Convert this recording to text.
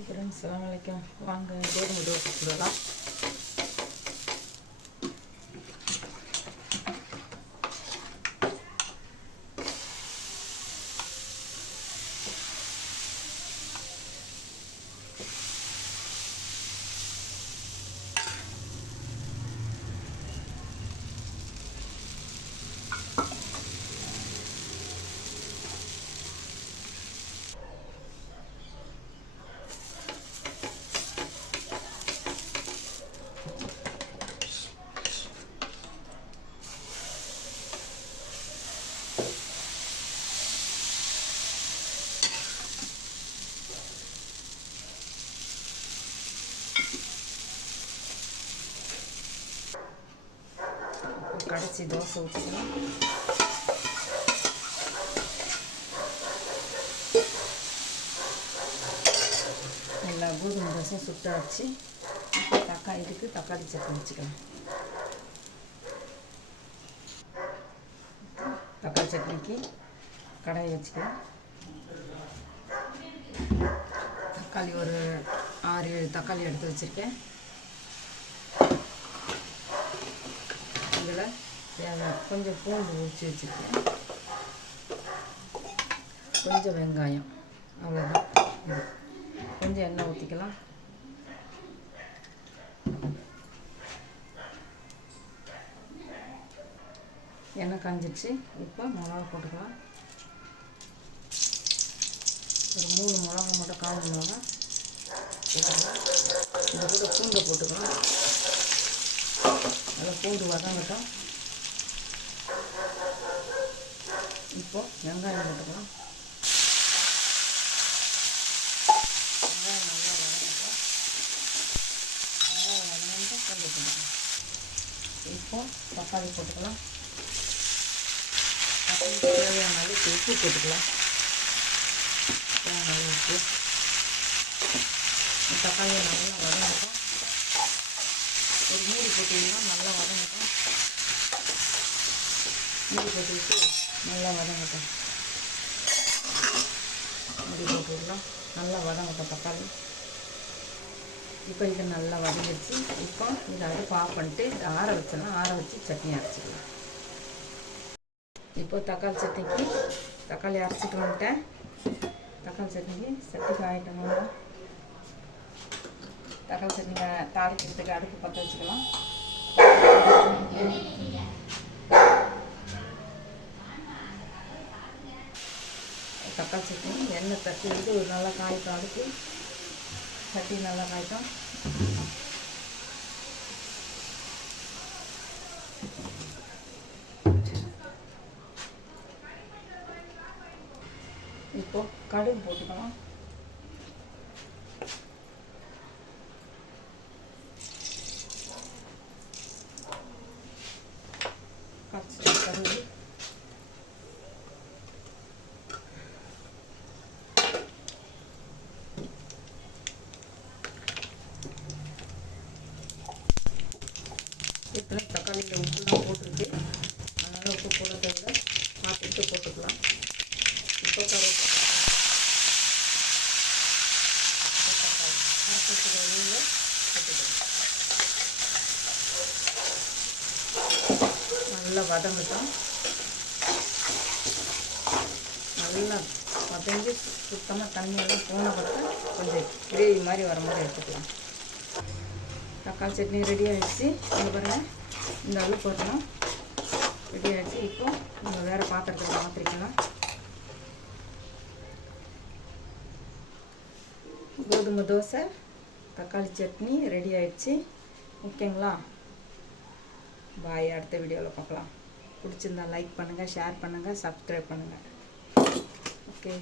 Friends அலாம் வலைக்கம் வாங்க கோதுமை தோசை சுடலாம் கடைச்சி தோசை ஊற்றிக்கலாம் எல்லா கோதுமை தோசையும் சுட்டாச்சு வச்சு தக்காளி தக்காளி சட்னி வச்சுக்கலாம் தக்காளி சட்னிக்கு கடாய் வச்சுக்கலாம் தக்காளி ஒரு ஆறு ஏழு தக்காளி எடுத்து வச்சுருக்கேன் தேவை கொஞ்சம் பூண்டு உரிச்சு வச்சுருக்கேன் கொஞ்சம் வெங்காயம் அவ்வளோதான் இது கொஞ்சம் எண்ணெய் ஊற்றிக்கலாம் எண்ணெய் காஞ்சிடுச்சு இப்போ மிளகா போட்டுக்கலாம் ஒரு மூணு மிளகா மட்டும் காஞ்ச மிளகா போட்டுக்கலாம் இது கூட பூண்டை போட்டுக்கலாம் நல்லா பூண்டு வதங்கட்டும் இப்போ வெங்காயம் போட்டுக்கலாம். வெங்காயம் நல்லா வதங்கட்டும். வெங்காயம் வதங்கிட்டு பூண்டு போட்டுக்கலாம். இப்போ தக்காளி போட்டுக்கலாம். தக்காளி தேவையான அளவுக்கு உப்பு போட்டுக்கலாம். தேவையான உப்பு. தக்காளியை நல்லா வதங்கட்டும். ஒரு மூடி போட்டிங்கன்னா நல்லா வதங்கட்டும். மூடி போட்டுக்கிட்டு நல்லா வதங்கட்டும். முடி போட்டுக்கலாம் நல்லா வதங்கட்டும் தக்காளி. இப்போ இது நல்லா வதங்கிடுச்சு. இப்போ இதை அடுப்பு ஆஃப் பண்ணிட்டு இதை ஆற வச்சிடலாம். ஆற வச்சு சட்னி அரைச்சிக்கலாம். இப்போ தக்காளி சட்னிக்கு தக்காளி அரைச்சிட்டு வந்துட்டேன். தக்காளி சட்னிக்கு சட்டி காயிட்டணும் தக்காளி சட்னி தாளிக்கிறதுக்கு அடுப்பு பற்ற வச்சுக்கலாம். தக்காளி எண்ணெய் தட்டி விட்டு ஒரு நல்லா காய்க்கும் அடுத்து சட்டி நல்லா காய்க்கும் இப்போ கடுகு போட்டுக்கலாம் பச்சை கடுகு நேரத்தில் தக்காளியில் உப்புலாம் போட்டிருக்கு. அதனால் உப்பு போடுறத விட பார்த்துட்டு போட்டுக்கலாம். இப்போ கருவேப்பிலை. நல்லா வதங்கட்டும். நல்லா வதங்கி சுத்தமாக தண்ணியெல்லாம் போன பிறகு கொஞ்சம் கிரேவி மாதிரி வர மாதிரி எடுத்துக்கலாம். தக்காளி சட்னி ரெடி ஆகிடுச்சு இங்கே பாருங்கள் இந்த அளவு போடணும் ரெடி ஆகிடுச்சு இப்போ நம்ம வேறு பாத்திரத்தில் மாற்றிக்கலாம் கோதுமை தோசை தக்காளி சட்னி ரெடி ஆயிடுச்சு. ஓகேங்களா? பாய் அடுத்த வீடியோவில் பார்க்கலாம். பிடிச்சிருந்தா லைக் பண்ணுங்கள் ஷேர் பண்ணுங்கள் சப்ஸ்கிரைப் பண்ணுங்கள் ஓகே.